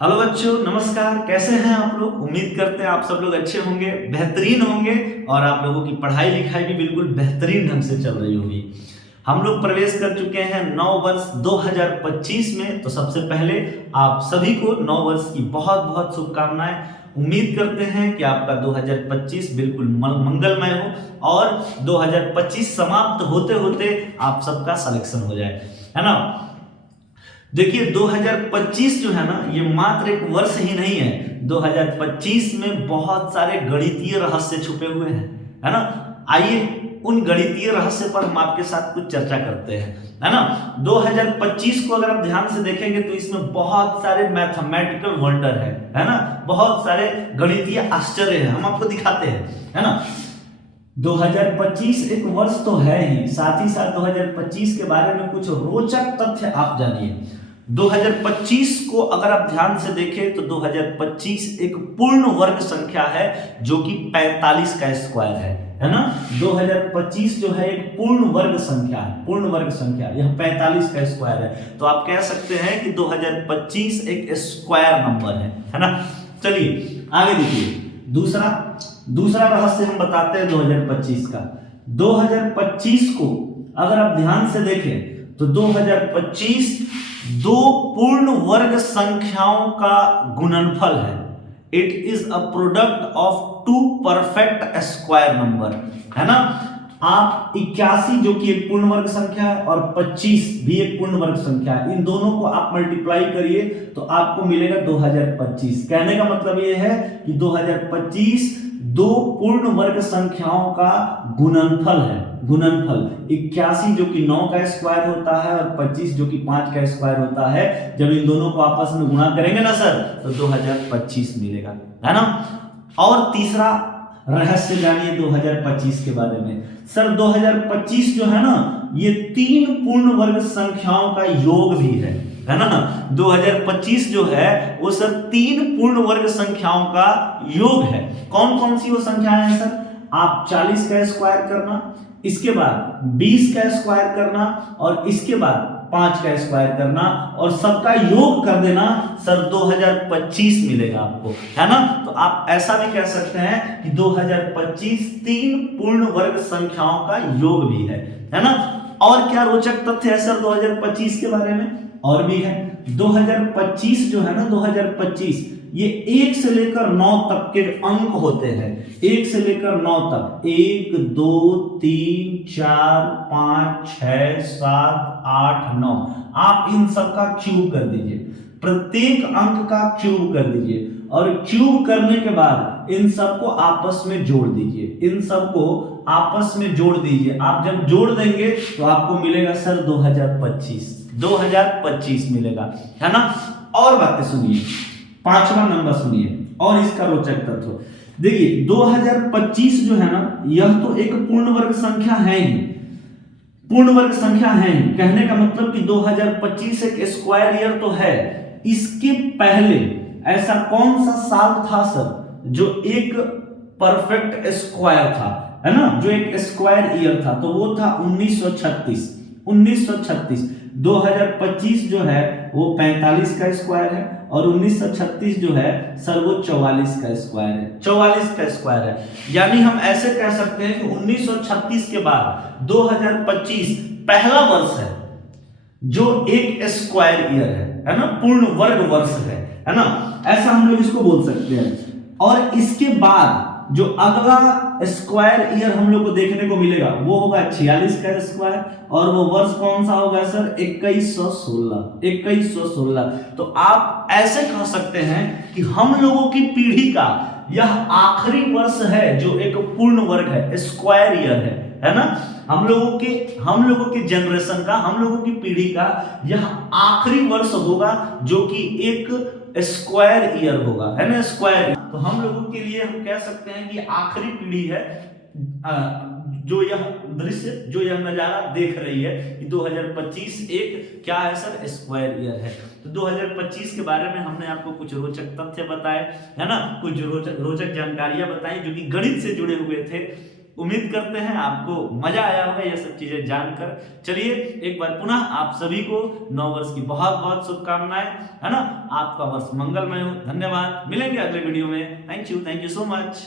Hello बच्चों, नमस्कार। कैसे हैं आप लोग? उम्मीद करते हैं आप सब लोग अच्छे होंगे, बेहतरीन होंगे और आप लोगों की पढ़ाई लिखाई भी बिल्कुल बेहतरीन ढंग से चल रही होगी। हम लोग प्रवेश कर चुके हैं नव वर्ष 2025 में। तो सबसे पहले आप सभी को नव वर्ष की बहुत बहुत शुभकामनाएं। उम्मीद करते हैं कि आपका 2025 बिल्कुल मंगलमय हो और 2025 समाप्त होते होते आप सबका सिलेक्शन हो जाए, है ना। देखिए 2025 जो है ना, ये मात्र एक वर्ष ही नहीं है। 2025 में बहुत सारे गणितीय रहस्य छुपे हुए हैं, है ना। आइए उन गणितीय रहस्य पर हम आपके साथ कुछ चर्चा करते हैं, है ना। 2025 को अगर आप ध्यान से देखेंगे तो इसमें बहुत सारे मैथमेटिकल वंडर है ना। बहुत सारे गणितीय आश्चर्य है, हम आपको दिखाते हैं, है ना। 2025 एक वर्ष तो है ही, साथ ही साथ 2025 के बारे में कुछ रोचक तथ्य आप जानिए। 2025 को अगर आप ध्यान से देखें तो 2025 एक पूर्ण वर्ग संख्या है जो कि 45 का स्क्वायर है ना। 2025 जो है एक पूर्ण वर्ग संख्या है, पूर्ण वर्ग संख्या, यह 45 का स्क्वायर है। तो आप कह सकते हैं कि 2025 एक स्क्वायर नंबर है ना। चलिए आगे देखिए, दूसरा रहस्य हम बताते हैं 2025 का। 2025 को अगर आप ध्यान से देखें तो 2025 दो पूर्ण वर्ग संख्याओं का गुणनफल है। It is a product of two perfect square number, है ना। आप 81 जो कि एक पूर्ण वर्ग संख्या है और 25 भी एक पूर्ण वर्ग संख्या है, इन दोनों को आप मल्टीप्लाई करिए तो आपको मिलेगा 2025। कहने का मतलब यह है कि 2025 दो पूर्ण वर्ग संख्याओं का गुणनफल है। गुणनफल 81 जो कि 9 का स्क्वायर होता है और 25 जो कि 5 का स्क्वायर होता है। जब इन दोनों को आपस में गुणा करेंगे ना सर, तो 2025 मिलेगा, है ना। और तीसरा रहस्य जानिए 2025 के बारे में। सर 2025 जो है ना, ये तीन पूर्ण वर्ग संख्याओं का योग भी है ना। 2025 जो है वो सर तीन पूर्ण वर्ग संख्याओं का योग है। कौन कौन सी वो संख्याएं हैं सर? आप 40 का स्क्वायर करना, इसके बाद 20 का स्क्वायर करना और इसके बाद 5 का स्क्वायर करना और सबका योग कर देना, सर 2025 मिलेगा आपको, है ना। तो आप ऐसा भी कह सकते हैं कि 2025 तीन पूर्ण वर्ग संख्याओं का योग भी है ना। और क्या रोचक तथ्य है सर 2025 के बारे में? और भी है। 2025 जो है ना, 2025 ये 1 से लेकर 9 तक के अंक होते हैं। 1 से लेकर 9 तक, 1 2 3 4 5 6 7 8 9, आप इन सब का क्यूब कर दीजिए, प्रत्येक अंक का क्यूब कर दीजिए और क्यूब करने के बाद इन सबको आपस में जोड़ दीजिए, इन सबको आपस में जोड़ दीजिए। आप जब जोड़ देंगे तो आपको मिलेगा सर 2025 मिलेगा, है ना। और बातें सुनिए, पांचवा नंबर सुनिए और इसका रोचक तत्व देखिए। 2025 जो है ना, यह तो एक पूर्ण वर्ग संख्या है ही, पूर्ण वर्ग संख्या है ही। कहने का मतलब कि 2025 एक स्क्वायर ईयर तो है। इसके पहले ऐसा कौन सा साल था सर जो एक परफेक्ट स्क्वायर था, है ना, जो एक स्क्वायर ईयर था? तो वो था 1936। 2025 जो है वो 45 का स्क्वायर है और 1936 जो है सर वो 44 का स्क्वायर है, 44 का स्क्वायर है। यानी हम ऐसे कह सकते हैं कि 1936 के बाद 2025 पहला वर्ष है जो एक स्क्वायर ईयर है ना, पूर्ण वर्ग वर्ष है ना। ऐसा हम लोग इसको बोल सकते हैं। और इसके बाद जो अगला स्क्वायर ईयर हम लोग को देखने को मिलेगा वो होगा 46 का स्क्वायर और वो वर्ष कौन सा होगा सर? 2116। तो आप ऐसे कह सकते हैं कि हम लोगों की पीढ़ी का यह आखिरी वर्ष है जो एक पूर्ण वर्ग है, स्क्वायर ईयर है ना। हम लोगों के जनरेशन का, हम लोगों की पीढ़ी का यह आखिरी वर्ष होगा जो कि एक स्क्वायर ईयर होगा, है ना, स्क्वायर। तो हम लोगों के लिए हम कह सकते हैं कि आखिरी पीढ़ी है जो यह दृश्य, जो यह नजारा देख रही है कि 2025 एक क्या है सर? स्क्वायर ईयर है। तो 2025 के बारे में हमने आपको कुछ रोचक तथ्य बताए, है ना, कुछ रोचक जानकारियां बताई जो कि गणित से जुड़े हुए थे। उम्मीद करते हैं आपको मजा आया होगा ये सब चीजें जानकर। चलिए एक बार पुनः आप सभी को नववर्ष की बहुत बहुत शुभकामनाएं, है ना। आपका वर्ष मंगलमय हो। धन्यवाद, मिलेंगे अगले वीडियो में। Thank you so much.